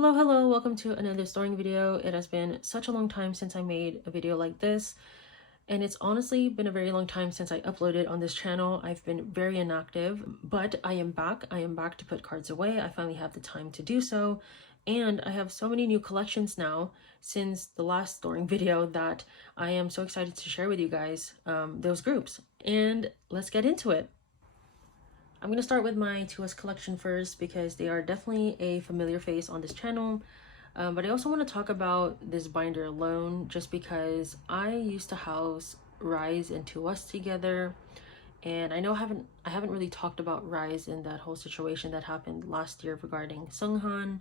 Hello, welcome to another storing video. It has been such a long time since I made a video like this, and it's honestly been a very long time since I uploaded on this channel. I've been very inactive, but I am back. I am back to put cards away. I finally have the time to do so, and I have so many new collections now since the last storing video that I am so excited to share with you guys those groups. And let's get into it. I'm going to start with my 2S collection first because they are definitely a familiar face on this channel. But I also want to talk about this binder alone just because I used to house Rise and 2S together. And I know I haven't really talked about Rise in that whole situation that happened last year regarding Seunghan.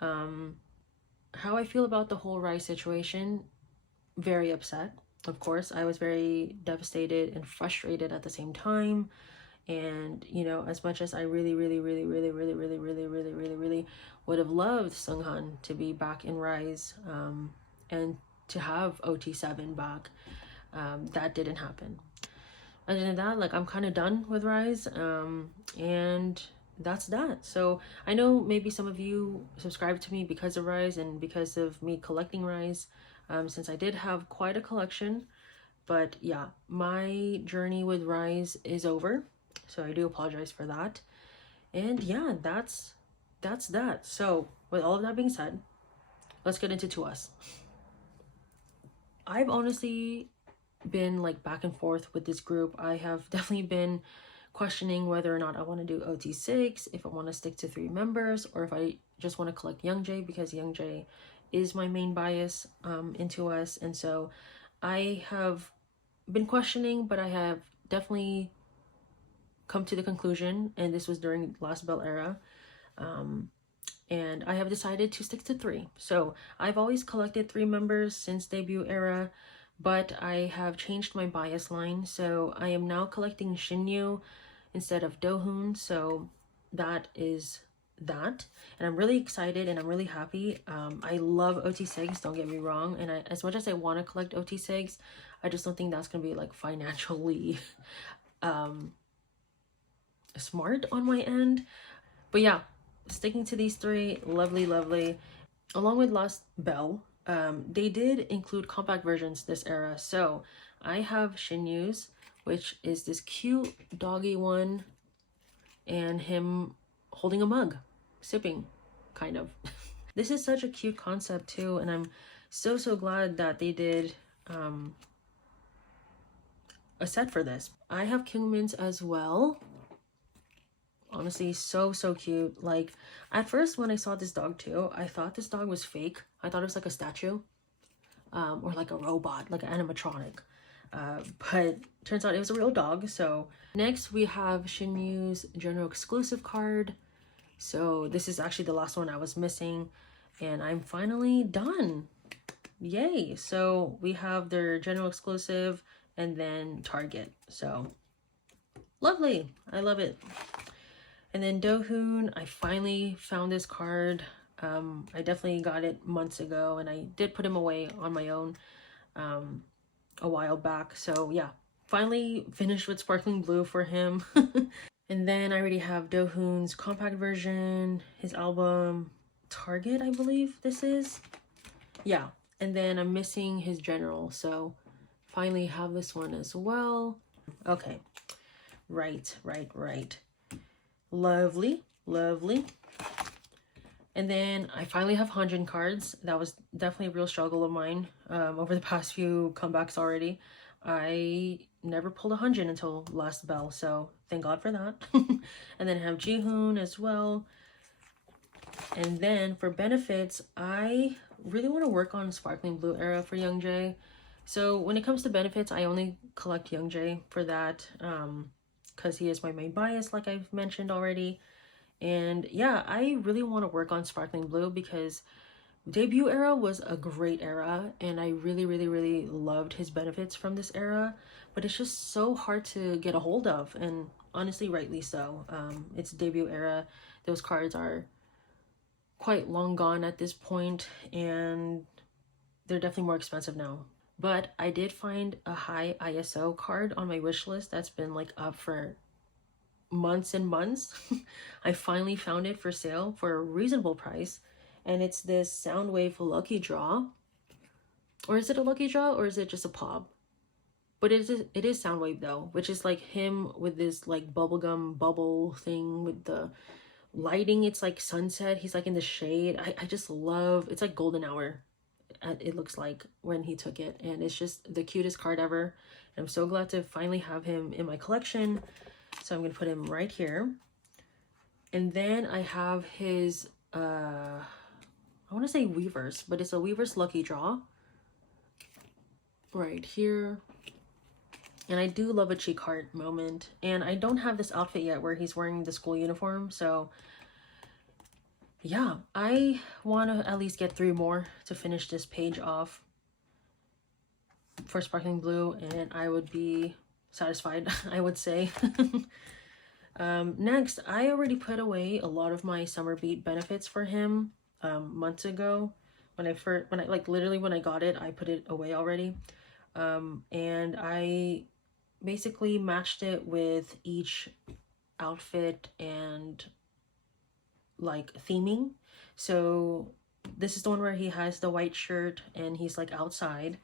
How I feel about the whole Rise situation, very upset. Of course, I was very devastated and frustrated at the same time. And you know, as much as I really would have loved Seunghan to be back in Rise and to have OT7 back, that didn't happen. Other than that, like, I'm kind of done with Rise, and that's that. So I know maybe some of you subscribed to me because of Rise and because of me collecting Rise, since I did have quite a collection. But yeah, my journey with Rise is over. So I do apologize for that. And yeah, that's that. So with all of that being said, let's get into 2S. I've honestly been like back and forth with this group. I have definitely been questioning whether or not I want to do OT6, if I want to stick to 3 members, or if I just want to collect Youngjae, because Youngjae is my main bias in 2S. And so I have been questioning, but I have definitely come to the conclusion, and this was during last Bell era, and I have decided to stick to 3. So I've always collected 3 members since debut era, but I have changed my bias line, so I am now collecting Shinyu instead of Dohoon. So that is that, and I'm really excited and I'm really happy. I love OT6, don't get me wrong, and as much as I want to collect OT6, I just don't think that's gonna be like financially smart on my end. But yeah, sticking to these 3, lovely. Along with Last Bell, they did include compact versions this era. So I have Shinyu's, which is this cute doggy one, and him holding a mug, sipping, kind of. This is such a cute concept too, and I'm so glad that they did a set for this. I have Kyungmin's as well. Honestly, so cute. Like, at first when I saw this dog too, I thought this dog was fake. I thought it was like a statue, or like a robot, like an animatronic, but turns out it was a real dog. So next we have Shinyu's general exclusive card. So this is actually the last one I was missing, and I'm finally done. Yay. So we have their general exclusive and then Target. So lovely, I love it. And then Dohoon, I finally found this card. I definitely got it months ago, and I did put him away on my own a while back. So yeah, finally finished with Sparkling Blue for him. And then I already have Dohoon's compact version, his album, Target, I believe this is. Yeah, and then I'm missing his general, so finally have this one as well. Okay, right. Lovely. And then I finally have Hanjin cards. That was definitely a real struggle of mine over the past few comebacks already. I never pulled a Hanjin until Last Bell, so thank God for that. And then I have Jihoon as well. And then for benefits, I really want to work on Sparkling Blue era for Youngjae. So when it comes to benefits, I only collect Youngjae for that, because he is my main bias, like I've mentioned already. And yeah, I really want to work on Sparkling Blue because debut era was a great era, and I really loved his benefits from this era, but it's just so hard to get a hold of, and honestly rightly so. It's debut era. Those cards are quite long gone at this point, and they're definitely more expensive now. But I did find a high ISO card on my wish list that's been like up for months and months. I finally found it for sale for a reasonable price, and it's this Soundwave Lucky Draw. Or is it a Lucky Draw, or is it just a pop? But it is Soundwave though, which is like him with this like bubblegum bubble thing with the lighting. It's like sunset. He's like in the shade. I just love, it's like golden hour, it looks like, when he took it, and it's just the cutest card ever. And I'm so glad to finally have him in my collection. So I'm gonna put him right here. And then I have his I want to say Weavers, but it's a Weavers Lucky Draw right here. And I do love a cheek heart moment. And I don't have this outfit yet where he's wearing the school uniform, so yeah, I want to at least get 3 more to finish this page off for Sparkling Blue, and I would be satisfied, I would say. Next, I already put away a lot of my Summer Beat benefits for him months ago. When I got it, I put it away already. And I basically matched it with each outfit and like theming. So this is the one where he has the white shirt and he's like outside.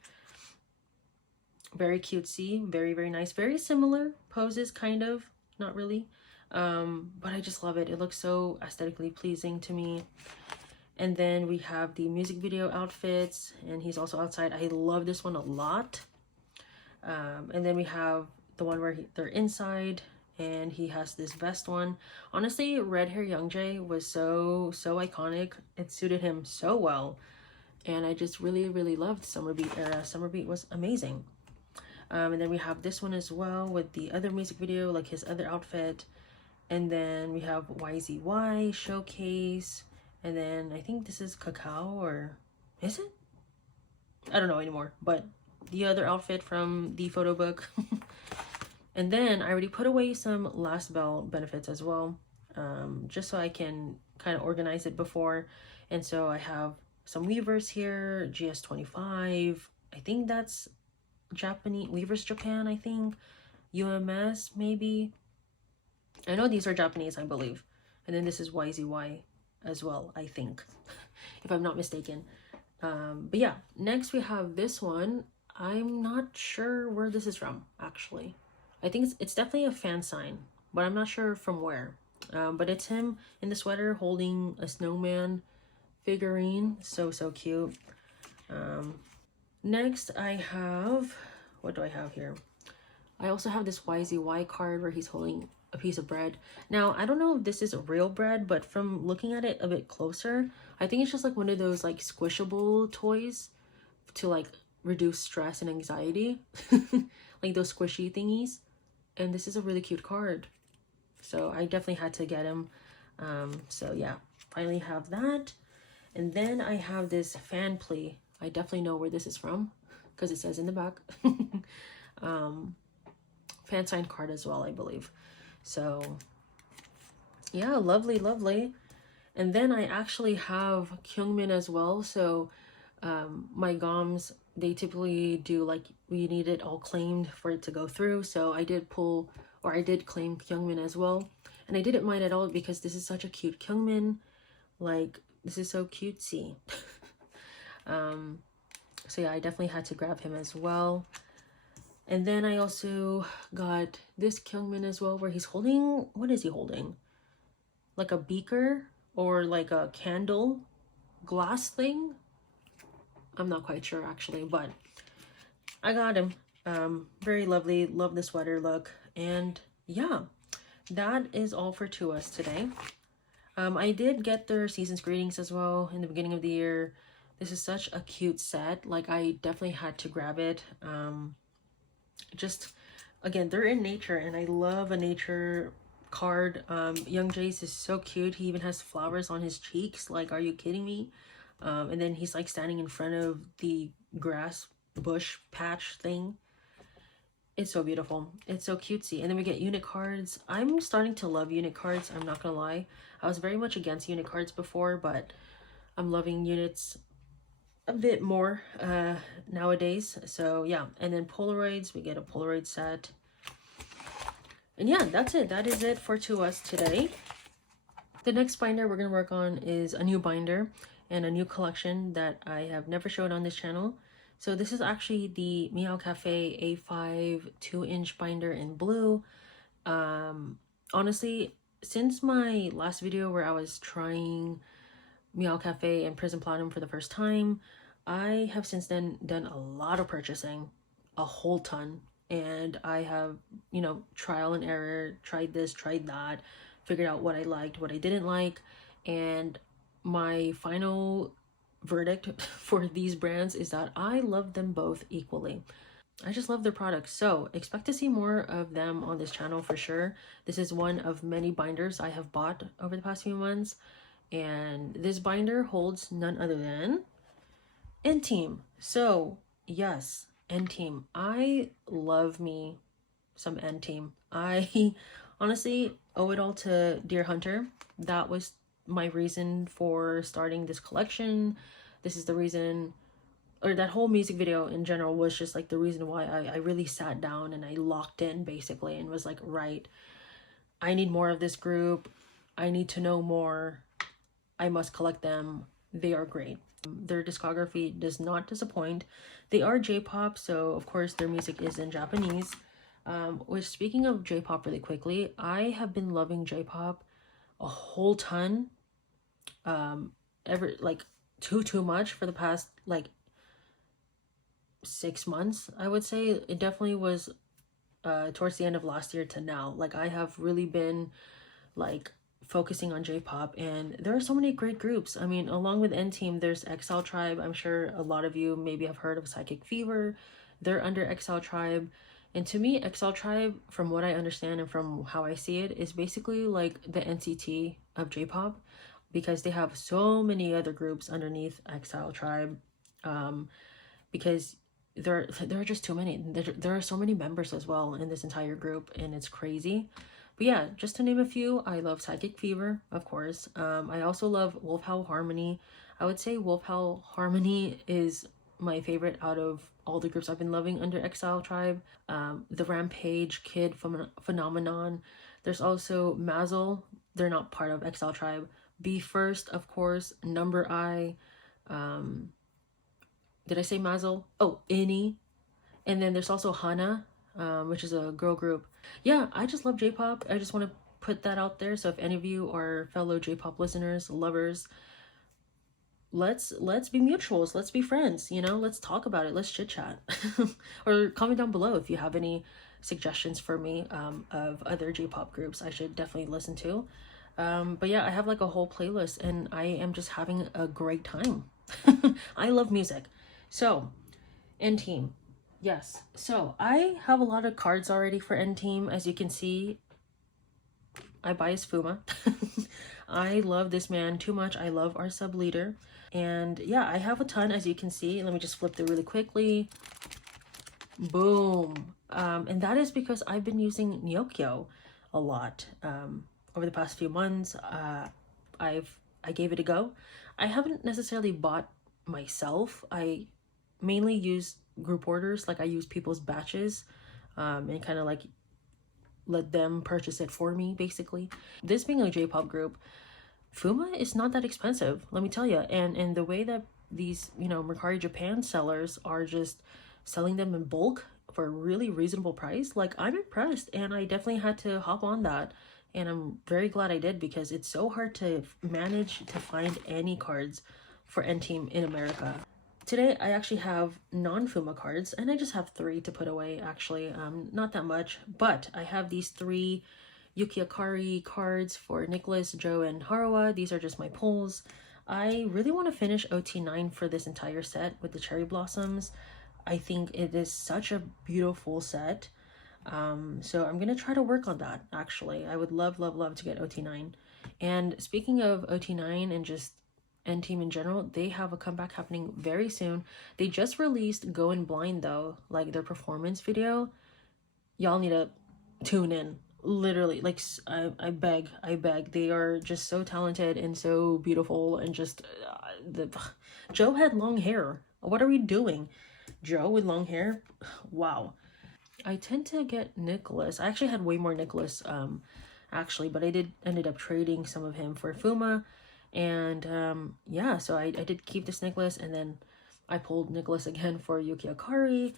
Very cutesy, very, very nice. Very similar poses, kind of, not really. But I just love it. It looks so aesthetically pleasing to me. And then we have the music video outfits, and he's also outside. I love this one a lot. And then we have the one where they're inside, and he has this vest one. Honestly, Red Hair Young Jay was so iconic. It suited him so well, and I just really, really loved Summer Beat era. Summer Beat was amazing. And then we have this one as well with the other music video, like his other outfit. And then we have YZY Showcase. And then I think this is Cacao, or is it? I don't know anymore. But the other outfit from the photo book. And then I already put away some Last Bell benefits as well. Just so I can kind of organize it before. And so I have some Weavers here. GS25. I think that's Japanese. Weavers Japan, I think. UMS maybe. I know these are Japanese, I believe. And then this is YZY as well, I think, if I'm not mistaken. But yeah, next we have this one. I'm not sure where this is from, actually. I think it's definitely a fan sign, but I'm not sure from where. But it's him in the sweater holding a snowman figurine. So cute. Next I have, what do I have here? I also have this YZY card where he's holding a piece of bread. Now, I don't know if this is real bread, but from looking at it a bit closer, I think it's just like one of those like squishable toys to like reduce stress and anxiety. Like those squishy thingies. And this is a really cute card. So I definitely had to get him. So yeah, finally have that. And then I have this fan plea. I definitely know where this is from because it says in the back. Fan signed card as well, I believe. So yeah, lovely, lovely. And then I actually have Kyungmin as well. So my GOMs, they typically do like, we need it all claimed for it to go through. So I did pull, or I did claim Kyungmin as well. And I didn't mind at all because this is such a cute Kyungmin. Like, this is so cutesy. So yeah, I definitely had to grab him as well. And then I also got this Kyungmin as well, where he's holding, what is he holding? Like a beaker or like a candle glass thing? I'm not quite sure actually, but I got him. Very lovely. Love the sweater look. And yeah, that is all for 2US today. I did get their season's greetings as well in the beginning of the year. This is such a cute set. Like, I definitely had to grab it. Just, again, they're in nature, and I love a nature card. Young Jace is so cute. He even has flowers on his cheeks. Like, are you kidding me? And then he's like standing in front of the grass bush patch thing. It's so beautiful. It's so cutesy. And then we get unit cards. I'm starting to love unit cards, I'm not gonna lie. I was very much against unit cards before, but I'm loving units a bit more nowadays. So yeah, and then Polaroids, we get a Polaroid set. And yeah, that's it. That is it for 2US today. The next binder we're gonna work on is a new binder. and a new collection that I have never showed on this channel. So this is actually the Meow Cafe A5 2-inch binder in blue. Honestly, since my last video where I was trying Meow Cafe and Prism Platinum for the first time, I have since then done a lot of purchasing, a whole ton. And I have, you know, trial and error, tried this, tried that, figured out what I liked, what I didn't like. And my final verdict for these brands is that I love them both equally. I just love their products. So expect to see more of them on this channel for sure. This is one of many binders I have bought over the past few months. And this binder holds none other than N-Team. So yes, N-Team. I love me some N-Team. I honestly owe it all to Deer Hunter. That was my reason for starting this collection. This is the reason, or that whole music video in general was just like the reason why I really sat down and I locked in basically and was like, right, I need more of this group. I need to know more. I must collect them. They are great. Their discography does not disappoint. They are J-pop, so of course their music is in Japanese. Which, speaking of J-pop really quickly, I have been loving J-pop a whole ton. Like too much for the past like 6 months, I would say. It definitely was towards the end of last year to now. Like I have really been like focusing on J-pop, and there are so many great groups. I mean, along with N-Team, there's Exile Tribe. I'm sure a lot of you maybe have heard of Psychic Fever. They're under Exile Tribe. And to me, Exile Tribe, from what I understand and from how I see it, is basically like the NCT of J-pop, because they have so many other groups underneath Exile Tribe. Because there are just too many. There are so many members as well in this entire group, and it's crazy. But yeah, just to name a few, I love Psychic Fever, of course. I also love Wolf Howl Harmony. I would say Wolf Howl Harmony is my favorite out of all the groups I've been loving under Exile Tribe. The Rampage Kid Phenomenon. There's also Mazel. They're not part of Exile Tribe. Be First, of course. Number I. Did I say Mazel? Oh, Innie. And then there's also Hana, which is a girl group. Yeah, I just love J-pop. I just want to put that out there. So if any of you are fellow J-pop listeners, lovers, let's be mutuals. Let's be friends. You know, let's talk about it. Let's chit chat. Or comment down below if you have any suggestions for me of other J-pop groups I should definitely listen to. But yeah, I have like a whole playlist, and I am just having a great time. I love music. So, N-Team. Yes, so I have a lot of cards already for N-Team. As you can see, I bias Fuma. I love this man too much. I love our sub leader. And yeah, I have a ton, as you can see. Let me just flip through really quickly. Boom. And that is because I've been using Nyokyo a lot over the past few months. I gave it a go. I haven't necessarily bought myself. I mainly use group orders. Like I use people's batches and kind of like let them purchase it for me, basically. This being a J-pop group, Fuma is not that expensive, let me tell you. And the way that these, you know, Mercari Japan sellers are just selling them in bulk for a really reasonable price, like I'm impressed. And I definitely had to hop on that, and I'm very glad I did, because it's so hard to manage to find any cards for N-Team in America. Today, I actually have non-Fuma cards, and I just have 3 to put away, actually. Not that much, but I have these 3 Yuki Akari cards for Nicholas, Joe, and Harawa. These are just my pulls. I really want to finish OT9 for this entire set with the cherry blossoms. I think it is such a beautiful set. So I'm going to try to work on that, actually. I would love to get OT9. And speaking of OT9 and just N-Team in general, they have a comeback happening very soon. They just released Going Blind, though, like their performance video. Y'all need to tune in, literally. Like I beg. They are just so talented and so beautiful, and just Joe had long hair. What are we doing? Joe with long hair? Wow. I tend to get Nicholas. I actually had way more Nicholas actually, but I ended up trading some of him for Fuma. And yeah, so I did keep this necklace, and then I pulled Nicholas again for Yuki Akari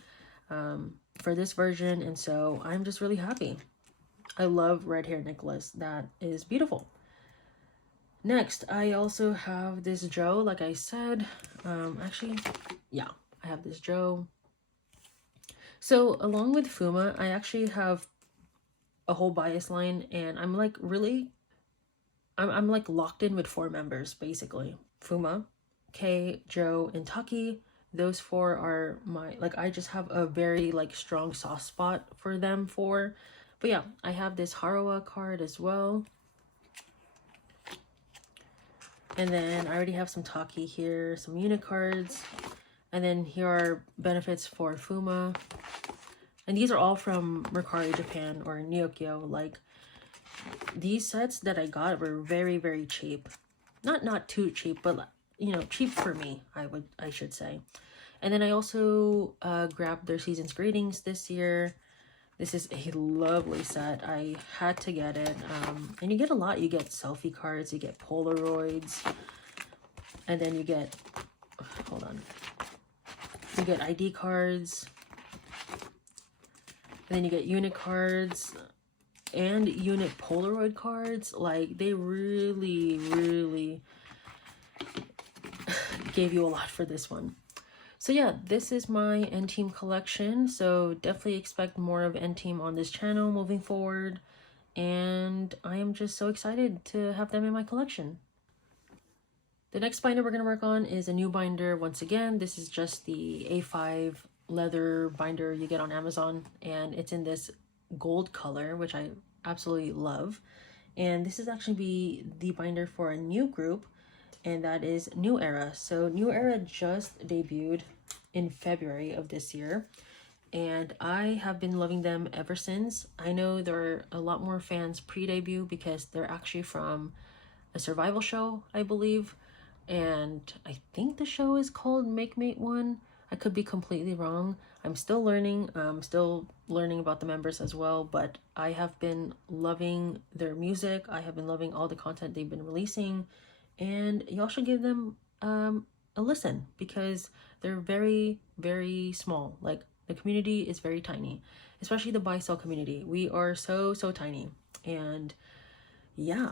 for this version, and so I'm just really happy. I love red hair necklace. That is beautiful. Next, I also have this Joe, like I said. Actually, yeah, I have this Joe. So along with Fuma, I actually have a whole bias line, and I'm like really, I'm like locked in with 4 members basically. Fuma, Kei, Joe, and Taki. Those 4 are my, like, I just have a very like strong soft spot for them 4. But yeah, I have this Harawa card as well. And then I already have some Taki here, some unit cards. And then here are benefits for Fuma. And these are all from Mercari Japan or Nyokyo. Like, these sets that I got were very, very cheap. Not too cheap, but you know, cheap for me, I should say. And then I also grabbed their Season's Greetings this year. This is a lovely set. I had to get it. And you get a lot. You get selfie cards, you get Polaroids, and then you get, hold on, you get ID cards, and then you get unit cards and unit Polaroid cards. Like, they really, really gave you a lot for this one. So yeah, this is my N-Team collection. So definitely expect more of N-Team on this channel moving forward. And I am just so excited to have them in my collection. The next binder we're going to work on is a new binder. Once again, this is just the A5 leather binder you get on Amazon. And it's in this gold color, which I absolutely love. And this is actually the binder for a new group, and that is Nouera. So Nouera just debuted in February of this year, and I have been loving them ever since. I know there are a lot more fans pre-debut because they're actually from a survival show, I believe, and I think the show is called Make Mate 1. I could be completely wrong. I'm still learning. Still learning about the members as well, but I have been loving their music. I have been loving all the content they've been releasing, and y'all should give them a listen because they're very, very small. Like, the community is very tiny, especially the buy sell community. We are so tiny, and yeah.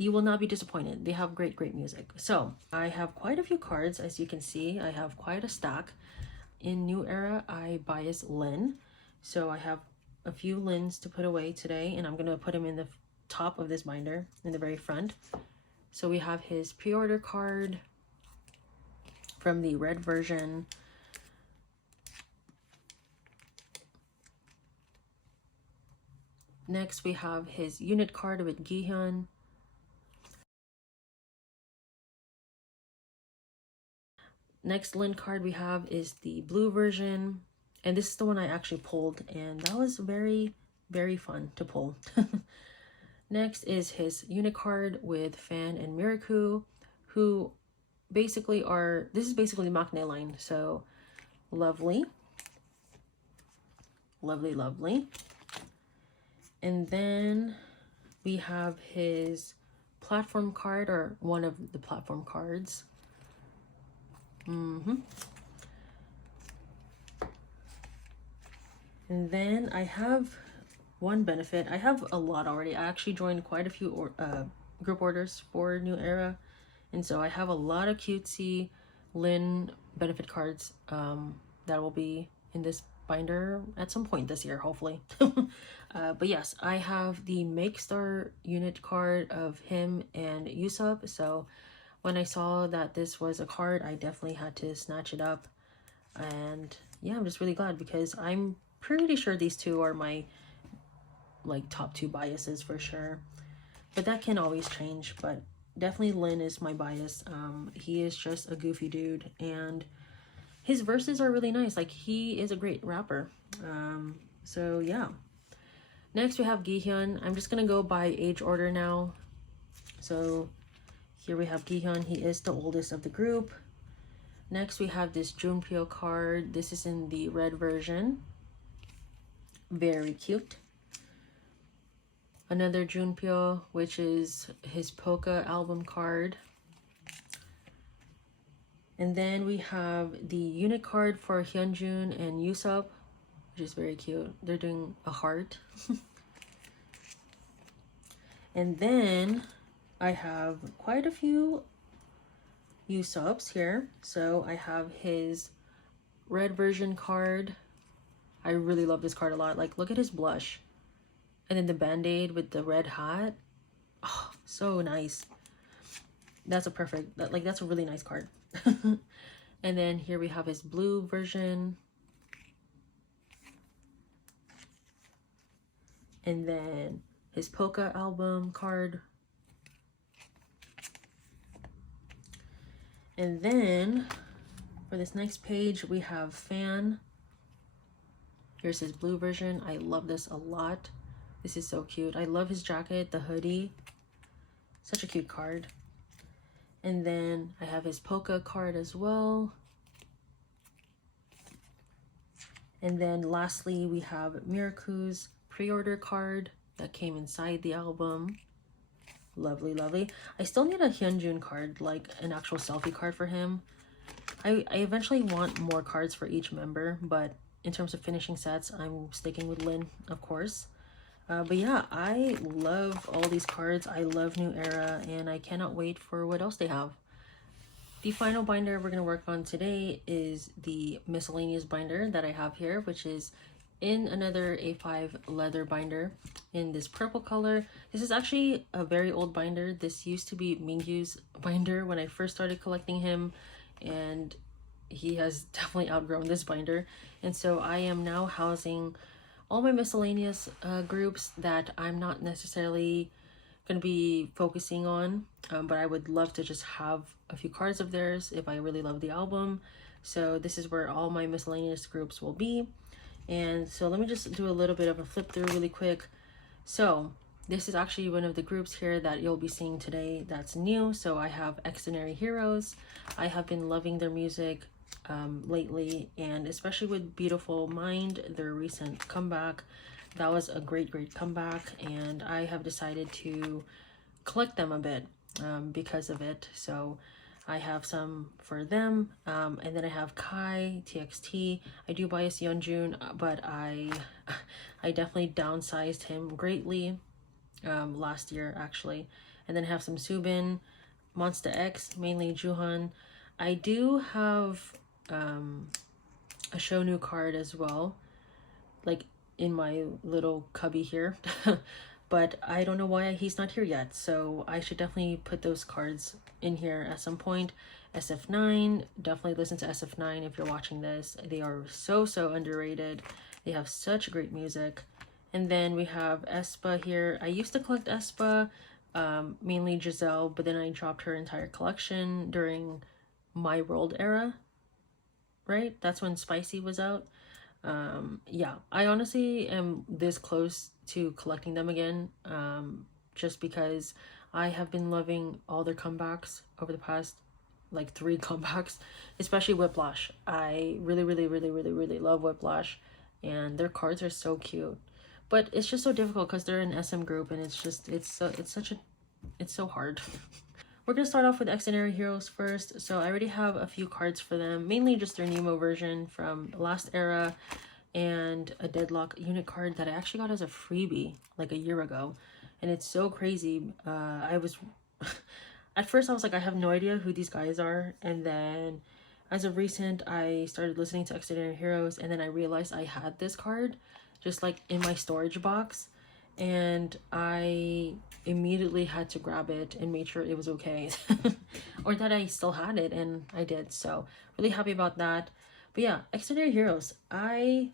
You will not be disappointed. They have great music. So I have quite a few cards. As you can see, I have quite a stack. In Nouera, I bias Lin, so I have a few Lins to put away today, and I'm gonna put them in the top of this binder in the very front. So we have his pre-order card from the red version. Next, we have his unit card with Gihyun. Next Lin card we have is the blue version, and this is the one I actually pulled, and that was very, very fun to pull. Next is his unit card with Fan and Miraku, who basically are, this is basically Maknae line, so lovely. Lovely. And then we have his platform card, or one of the platform cards. And then I have one benefit. I have a lot already. I actually joined quite a few group orders for Nouera, and so I have a lot of cutesy Lin benefit cards that will be in this binder at some point this year, hopefully. But yes, I have the Make Star unit card of him and Yusuf, so when I saw that this was a card, I definitely had to snatch it up. And yeah, I'm just really glad because I'm pretty sure these two are my like top 2 biases for sure. But that can always change, but definitely Lin is my bias. He is just a goofy dude, and his verses are really nice. Like, he is a great rapper. So yeah. Next we have Gihyun. I'm just gonna go by age order now. So here we have Gihyun. He is the oldest of the group. Next we have this Junpyo card. This is in the red version. Very cute. another Junpyo, which is his Polka album card. And then we have the unit card for Hyunjun and Yusup, which is very cute. They're doing a heart. And then I have quite a few Yusups here. So I have his red version card. I really love this card a lot. Like, look at his blush. And then the band-aid with the red hat. Oh, so nice. That's a perfect, that's a really nice card. And then here we have his blue version. And then his Polka album card. And then for this next page, we have Fan. Here's his blue version. I love this a lot. This is so cute. I love his jacket, the hoodie. Such a cute card. And then I have his Polka card as well. And then lastly, we have Miraku's pre-order card that came inside the album. Lovely, lovely. I still need a Hyunjun card, like an actual selfie card for him. I eventually want more cards for each member, but in terms of finishing sets, I'm sticking with Lin, of course. But yeah, I love all these cards. I love Nouera, and I cannot wait for what else they have. The final binder we're going to work on today is the miscellaneous binder that I have here, which is in another A5 leather binder in this purple color. This is actually a very old binder. This used to be Mingyu's binder when I first started collecting him, and he has definitely outgrown this binder. And so I am now housing all my miscellaneous groups that I'm not necessarily going to be focusing on, but I would love to just have a few cards of theirs if I really love the album. So this is where all my miscellaneous groups will be. And so let me just do a little bit of a flip through really quick. So this is actually one of the groups here that you'll be seeing today that's new. So I have Extraordinary Heroes. I have been loving their music lately, and especially with Beautiful Mind, their recent comeback. That was a great comeback, and I have decided to collect them a bit because of it. So I have some for them, and then I have Kai, TXT. I do bias Yeonjun, but I definitely downsized him greatly last year actually. And then I have some Subin, Monster X, mainly Juhan. I do have a Shonu card as well, like in my little cubby here. But I don't know why he's not here yet, so I should definitely put those cards in here at some point. SF9, definitely listen to SF9 if you're watching this. They are so underrated. They have such great music. And then we have aespa here. I used to collect aespa, mainly Giselle, but then I dropped her entire collection during My World era, right? That's when Spicy was out. Yeah, I honestly am this close to collecting them again, just because I have been loving all their comebacks over the past like 3 comebacks, especially Whiplash. I really love Whiplash, and their cards are so cute. But it's just so difficult because they're an SM group, and it's so hard. We're gonna start off with Extraordinary Heroes first. So I already have a few cards for them, mainly just their Nemo version from last era, and a Deadlock unit card that I actually got as a freebie like a year ago. And it's so crazy. I was at first I was like, I have no idea who these guys are, and then as of recent I started listening to Extraordinary Heroes, and then I realized I had this card just like in my storage box, and I immediately had to grab it and made sure it was okay or that I still had it, and I did. So really happy about that. But yeah, Extraordinary Heroes, I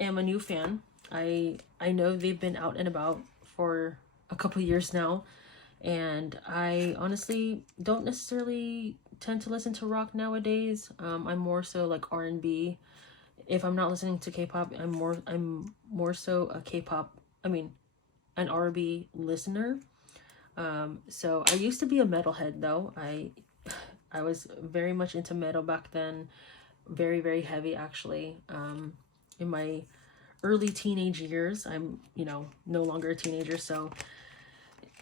am a new fan. I know they've been out and about for a couple years now, and I honestly don't necessarily tend to listen to rock nowadays. I'm more so like R&B. If I'm not listening to K-pop, I'm more so a K-pop, an R&B listener. So I used to be a metalhead though. I was very much into metal back then, very heavy actually. In my early teenage years. I'm, you know, no longer a teenager, so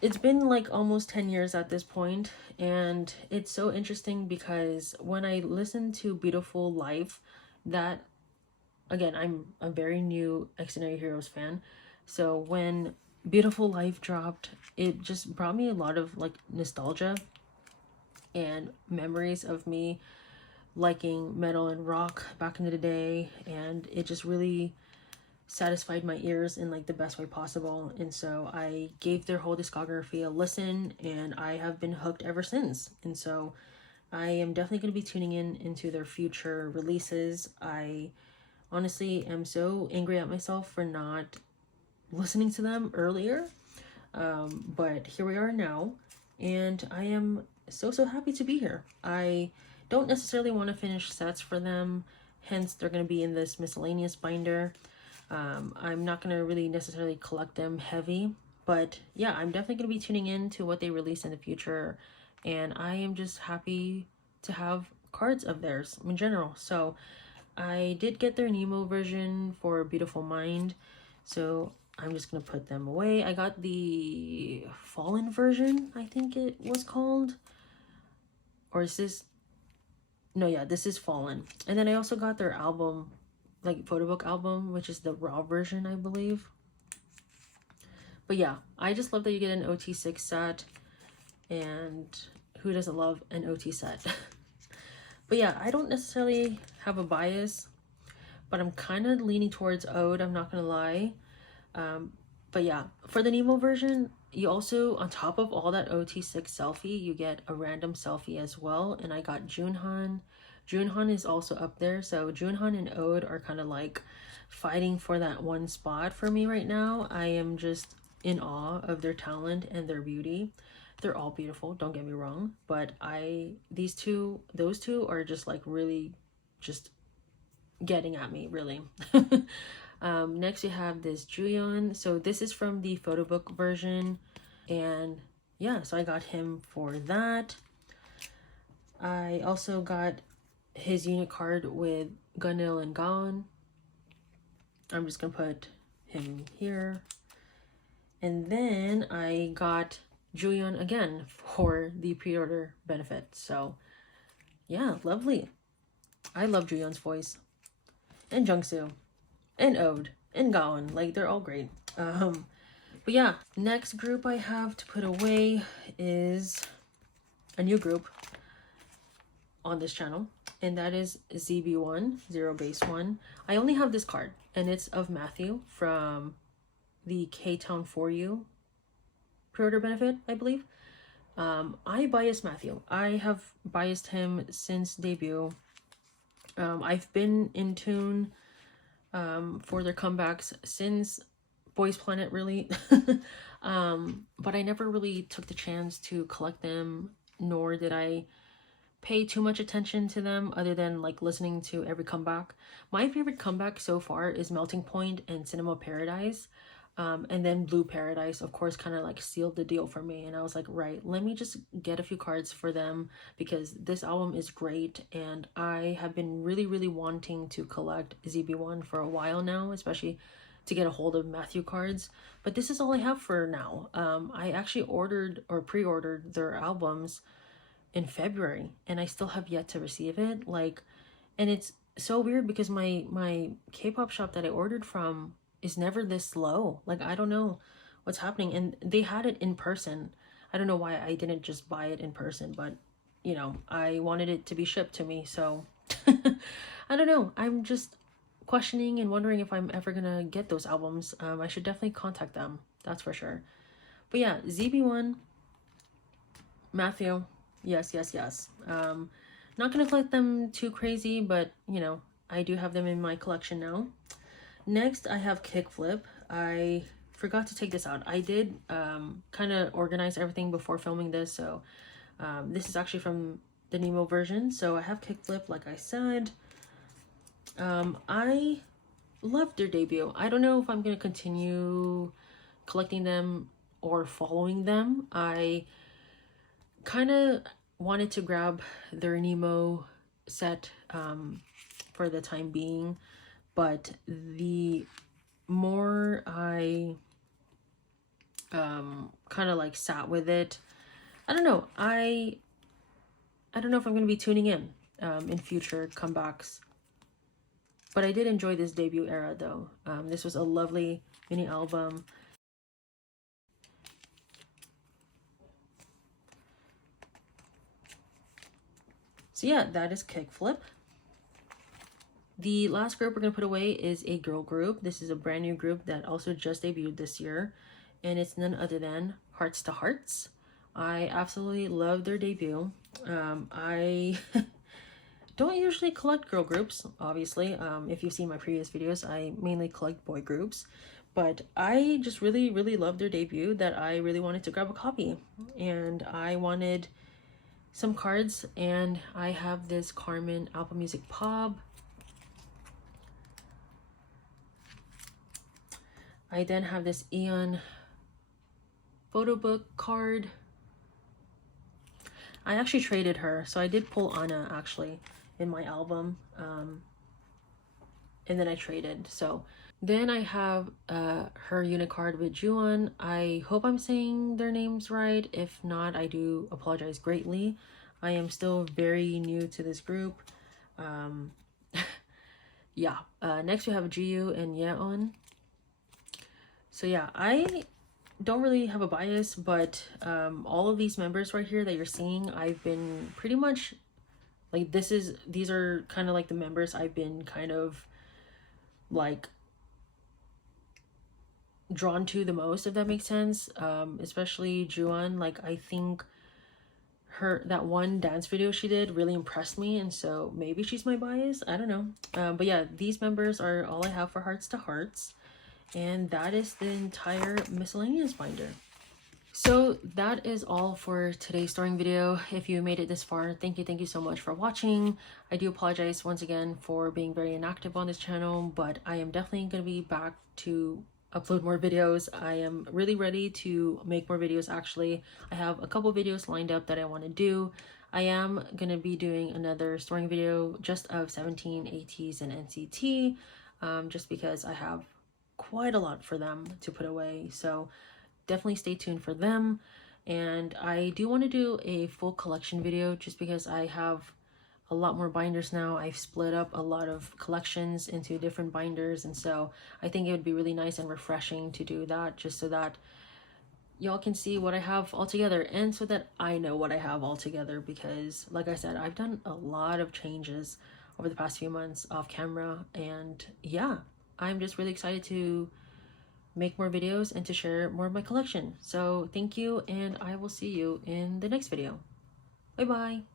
it's been like almost 10 years at this point, and it's so interesting because when I listen to Beautiful Life, that again, I'm a very new Extraordinary Heroes fan, so when Beautiful Life dropped, it just brought me a lot of like nostalgia and memories of me liking metal and rock back in the day, and it just really satisfied my ears in like the best way possible. And so I gave their whole discography a listen, and I have been hooked ever since. And so I am definitely going to be tuning in into their future releases. I honestly am so angry at myself for not listening to them earlier, but here we are now, and I am so happy to be here. I don't necessarily want to finish sets for them, hence they're going to be in this miscellaneous binder. I'm not going to really necessarily collect them heavy, but yeah, I'm definitely going to be tuning in to what they release in the future, and I am just happy to have cards of theirs in general. So I did get their Nemo version for Beautiful Mind, so I'm just going to put them away. I got the Fallen version, I think it was called. Or is this... No, yeah, this is Fallen. And then I also got their album, like photo book album, which is the raw version, I believe. But yeah, I just love that you get an OT6 set. And who doesn't love an OT set? But yeah, I don't necessarily have a bias, but I'm kind of leaning towards Ode, I'm not gonna lie. But yeah, for the Nemo version, you also, on top of all that OT6 selfie, you get a random selfie as well. And I got Junhan. Junhan is also up there. So Junhan and Ode are kind of like fighting for that one spot for me right now. I am just in awe of their talent and their beauty. They're all beautiful, don't get me wrong. But those two are just like really just getting at me, really. Next we have this Juyeon. So this is from the photo book version, and yeah, so I got him for that. I also got his unit card with Gunil and Gaon. I'm just gonna put him here. And then I got Juyeon again for the pre-order benefit. So yeah, lovely. I love Juyeon's voice, and Jungsu, and Ode, and Gaon. Like, they're all great. But yeah, next group I have to put away is a new group on this channel, and that is zb1, Zero Base 1. I only have this card, and it's of Matthew from the K-Town For You pre-order benefit, I believe. I bias Matthew. I have biased him since debut. I've been in tune for their comebacks since Boys Planet, really. But I never really took the chance to collect them, nor did I pay too much attention to them other than like listening to every comeback. My favorite comeback so far is Melting Point and Cinema Paradise. And then Blue Paradise, of course, kind of like sealed the deal for me. And I was like, right, let me just get a few cards for them because this album is great. And I have been really wanting to collect zb1 for a while now, especially to get a hold of Matthew cards. But this is all I have for now. I actually ordered or pre-ordered their albums in February, and I still have yet to receive it. Like, and it's so weird because my K-pop shop that I ordered from is never this slow. Like, I don't know what's happening. And they had it in person. I don't know why I didn't just buy it in person, but you know, I wanted it to be shipped to me. So I don't know. I'm just questioning and wondering if I'm ever gonna get those albums. I should definitely contact them. That's for sure. But yeah, zb1, Matthew. Yes. Not gonna collect them too crazy, but you know, I do have them in my collection now. Next, I have Kickflip. I forgot to take this out. I did kind of organize everything before filming this, so this is actually from the Nemo version. So I have Kickflip, like I said. I loved their debut. I don't know if I'm going to continue collecting them or following them. I kind of wanted to grab their Nemo set for the time being, but the more I kind of like sat with it, I don't know. I don't know if I'm going to be tuning in future comebacks. But I did enjoy this debut era though. This was a lovely mini album. So yeah, that is Kickflip. The last group we're going to put away is a girl group. This is a brand new group that also just debuted this year. And it's none other than h2h. I absolutely love their debut. I don't usually collect girl groups, obviously. If you've seen my previous videos, I mainly collect boy groups. But I just really, really loved their debut that I really wanted to grab a copy. And I wanted some cards, and I have this Carmen Apple Music Pop. I then have this Eon photo book card. I actually traded her, so I did pull Anna actually in my album, and then I traded. So then I have her unit card with Juan. I hope I'm saying their names right. If not, I do apologize greatly. I am still very new to this group. Yeah. Next we have Jiu and Yeon. So yeah, I don't really have a bias, but all of these members right here that you're seeing, I've been pretty much like, these are kind of like the members I've been kind of like drawn to the most, if that makes sense. Especially Juan. Like, I think that one dance video she did really impressed me, and so maybe she's my bias, I don't know. But yeah, these members are all I have for h2h, and that is the entire miscellaneous binder. So that is all for today's storing video. If you made it this far, thank you so much for watching. I do apologize once again for being very inactive on this channel, but I am definitely going to be back to upload more videos. I am really ready to make more videos. Actually, I have a couple videos lined up that I want to do. I am going to be doing another storing video just of 17, ATs, and NCT, just because I have quite a lot for them to put away. So definitely stay tuned for them. And I do want to do a full collection video just because I have a lot more binders now. I've split up a lot of collections into different binders, and so I think it would be really nice and refreshing to do that, just so that y'all can see what I have all together, and so that I know what I have all together, because like I said, I've done a lot of changes over the past few months off camera, and yeah, I'm just really excited to make more videos and to share more of my collection. So thank you, and I will see you in the next video. Bye bye.